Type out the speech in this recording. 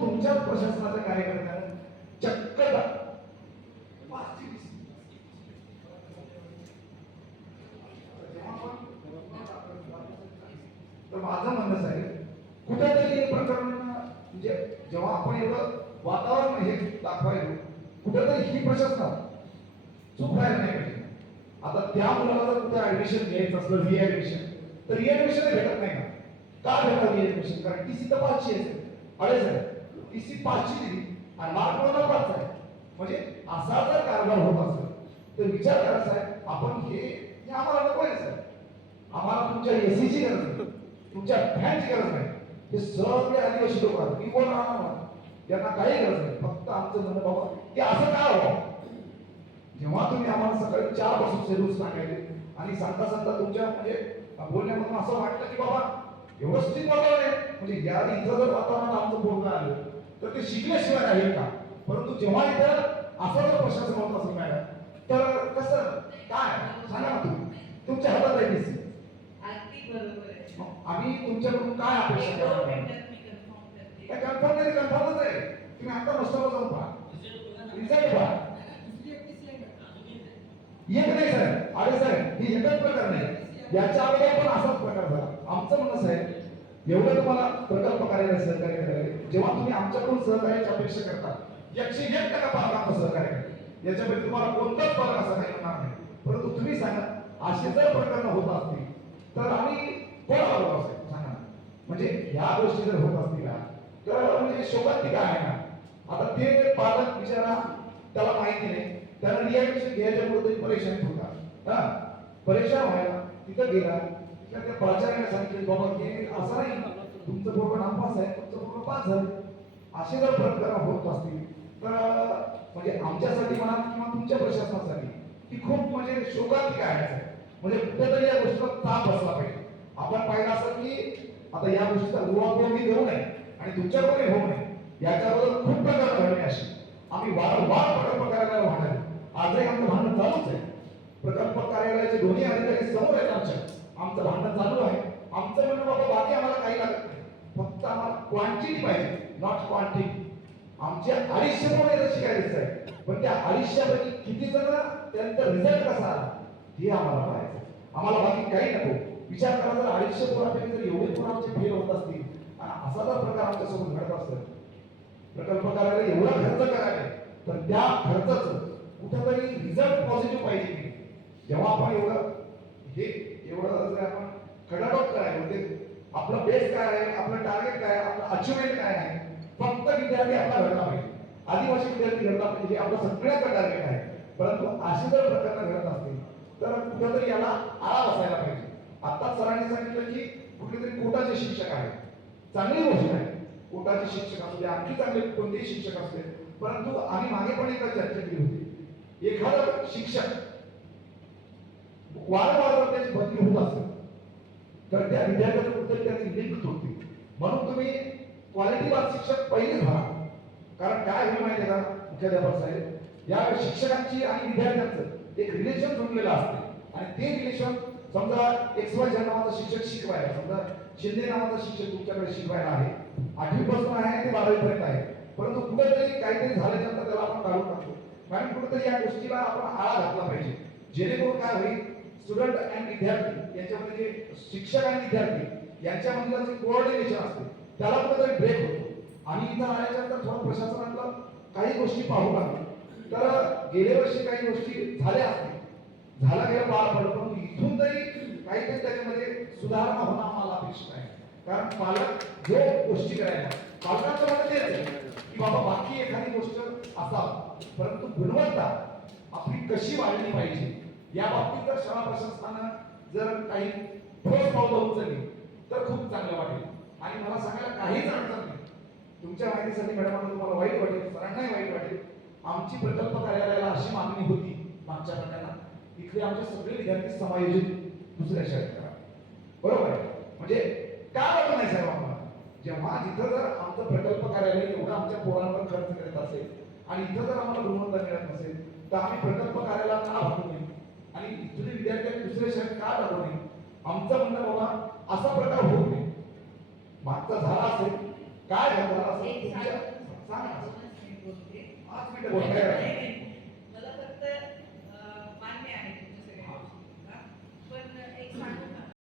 तुमच्याच प्रशासनाच्या कार्यकर्त्यांना चक्क तर माझं म्हणणं आहे कुठेतरी हे प्रकरण म्हणजे जेव्हा आपण एवढं वातावरण हे दाखवायला कुठेतरी ही प्रशासन चूक व्हायला नाही पाहिजे. आता त्या मुलाला जर कुठे ऍडमिशन घ्यायचं असलं री ऍडमिशन तर री ऍडमिशन भेटत नाही का भेटावं री ऍडमिशन? कारण टीसी तर 500 आहे. अरे सर टीसी 500 दिली आणि मार्क मला 5 आहे. म्हणजे असा जर कारभार होत असेल तर विचार करा साहेब, आपण हे आम्हाला नको आहे साहेब. आम्हाला तुमच्या एसीची गरज नाही, तुमच्या फॅनची गरज नाही. हे सगळे आदिवासी लोक आहेत, मी कोण राहणार त्यांना काही गरज नाही. फक्त आमचं म्हणणं बाबा की असं का हो, जेव्हा तुम्ही आम्हाला सकाळी 4 पासून शेड्यूल सांगायचे आणि सांगता सांगता तुमच्या म्हणजे बोलण्यामधून असं वाटलं की बाबा व्यवस्थित वातावरण आहे, म्हणजे या इथं जर वातावरणात आमचं बोलणं आलं तर ते शिकल्याशिवाय राहील का? परंतु जेव्हा इथं असं जर प्रशासन होत असेल मॅडम तर कसं काय सांगा ना, तुम्ही तुमच्या हातात आहे डीसी. अगदी बरोबर आहे. आम्ही तुमच्याकडून काय अपेक्षा करणार? कन्फर्मच आहे. तुम्ही आता मस्तावर जाऊन पहा, रिझल्ट पहा. एक नाही साहेब, अरे साहेब ही एकच प्रकार नाही, याच्या अगोदर पण असाच प्रकार झाला. आमचं म्हणणं साहेब एवढं तुम्हाला प्रकल्प कार्यालय सहकार्य करायला जेव्हा तुम्ही आमच्याकडून सहकार्याची अपेक्षा करता 101% पालक आमचं सहकार्य करेल, याच्यापैकी तुम्हाला कोणताच पालक असं काही म्हणणार नाही. परंतु तुम्ही सांगा असे जर प्रकरण होत असतील तर आम्ही कोणाला बोलावं साहेब सांगा. म्हणजे ह्या गोष्टी जर होत असतील तर म्हणजे शोकांतिका आहे ना. आता ते पालक बिचारा त्याला माहिती नाही, त्याला रिॲक्शन घ्यायच्या पुढे परेशान होता, परेशान व्हायला तिथं गेला. त्या प्राचार्याने सांगितले बाबा हे असं नाही, तुमचं पोरग नापास आहे, तुमचं पोरग पास झालं. असे जर प्रकरण होत असतील तर म्हणजे आमच्यासाठी म्हणा किंवा तुमच्या प्रशासनासाठी ती खूप म्हणजे शोकांतिका आहे. म्हणजे कुठेतरी या गोष्टीला ताप बसला पाहिजे. आपण पाहिलं असं की आता या गोष्टीचा उहापोह मी देऊ नये आणि तुमच्याकडे होऊ नये, याच्याबद्दल खूप प्रकार घडणे अशी आम्ही वारंवार प्रकल्प कार्यालयाला भांडण, आजही आमचं भांडण चालूच आहे. प्रकल्प कार्यालयाचे दोन्ही अधिकारी समोर आहेत, आमचं भांडण चालू आहे. आमचं म्हणणं बाबा बाकी आम्हाला काही लागत नाही, फक्त आम्हाला क्वांटिटी पाहिजे, नॉट क्वांटिटी. आमच्या 250 मुळे शिकायचं आहे, पण त्या 250 किती जण त्यांचा रिझल्ट कसा आला हे आम्हाला पाहायचं. आम्हाला बाकी काही नको. विचार करा, जर 250 पोरांपैकी जर एवढे पोरं आमचे फेल होत असतील आणि असा जर प्रकार आमच्यासोबत घडत असेल, प्रकल्प कार्यालय एवढा खर्च करायला तर त्या खर्चाचं कुठेतरी रिझल्ट पॉझिटिव्ह पाहिजे की. जेव्हा आपण एवढं जर आपण खडाडोप करायला म्हणजे आपला बेस काय आहे, आपलं टार्गेट काय आहे, आपलं अचिव्हमेंट काय आहे, फक्त विद्यार्थी आपला घडला पाहिजे, आदिवासी विद्यार्थी घडला पाहिजे, हे आपलं सगळ्यांचं टार्गेट आहे. परंतु असे जर प्रकरण घडत असतील तर कुठेतरी याला आळा बसायला पाहिजे. आता सरांनी सांगितलं की कुठेतरी कोटाचे शिक्षक आहेत, चांगली गोष्ट आहे. कोटाचे शिक्षक असू दे, आणखी चांगले कोणतेही शिक्षक असते, परंतु आम्ही मागे पण एकदा चर्चा केली होती, एखादा शिक्षक वारंवार त्याची बदली होत असेल तर त्या विद्यार्थ्याचं कुठेतरी त्याची लिंक तुटते. म्हणून तुम्ही क्वालिटीवाद शिक्षक पहिले व्हा. कारण काय होईल माहिती आहे का मुख्याध्यापक साहेब, या शिक्षकांची आणि विद्यार्थ्यांचं एक रिलेशन जुळलेलं असते आणि ते रिलेशन समजा XY नावाचा शिक्षक शिकवायला, समजा शिंदे नावाचा शिक्षक तुमच्याकडे शिकवायला आहे, 8वी पासून आहे ते 12वी पर्यंत आहे, परंतु कुठेतरी काहीतरी झाल्यानंतर त्याला आपण काढून टाकतो. कारण कुठेतरी या गोष्टीला आपण आळा घातला पाहिजे, जेणेकरून काय होईल स्टुडंट आणि विद्यार्थी यांच्यामध्ये जे शिक्षक आणि विद्यार्थी यांच्यामधलं जे कोऑर्डिनेशन असते त्याला कुठेतरी ब्रेक होतो. आणि इथं आल्याच्यानंतर थोडं प्रशासनातलं काही गोष्टी पाहू लागलो तर गेल्या वर्षी काही गोष्टी झाल्या असतील, झाला गेला पार पडलं, पण इथून तरी काहीतरी त्याच्यामध्ये सुधारणा होणं आम्हाला अपेक्षित आहे. कारण पालक जो गोष्टी करायला पालकांचं म्हणणं तेच आहे की बाबा बाकी एखादी गोष्ट असावं, परंतु गुणवत्ता आपली कशी वाढली पाहिजे या बाबतीत जर शाळा प्रशासनानं जर काही ठोस पावलं उचलली तर खूप चांगलं वाटेल. आणि मला सांगायला काहीच अडचण नाही. तुमच्या माहितीसाठी मॅडम तुम्हाला वाईट वाटेल, सरांनाही वाईट वाटेल, आमची प्रकल्प कार्यालयाला अशी मागणी होती मागच्या प्रकरणात, इथले आमचे सगळे विद्यार्थी समायोजित दुसऱ्या शाळेत करा. बरोबर आहे, म्हणजे काय वाटत नाही साहेब आम्हाला, जेव्हा जिथं जर आमचं प्रकल्प कार्यालय एवढं आमच्या पोरांवर खर्च करत असेल आणि इथं जर आम्हाला गुणवत्ता मिळत नसेल तर आम्ही प्रकल्प कार्यालयाला का भागू नये आणि इथले विद्यार्थी दुसऱ्या शाळेत का टाकू नये. आमचं म्हणणं बाबा असा प्रकार होऊ नये. मागचा झाला असेल, काय झाला असेल सांगा. दोनच मिनिट बोलते. 5 मिनिटं बोला. काय?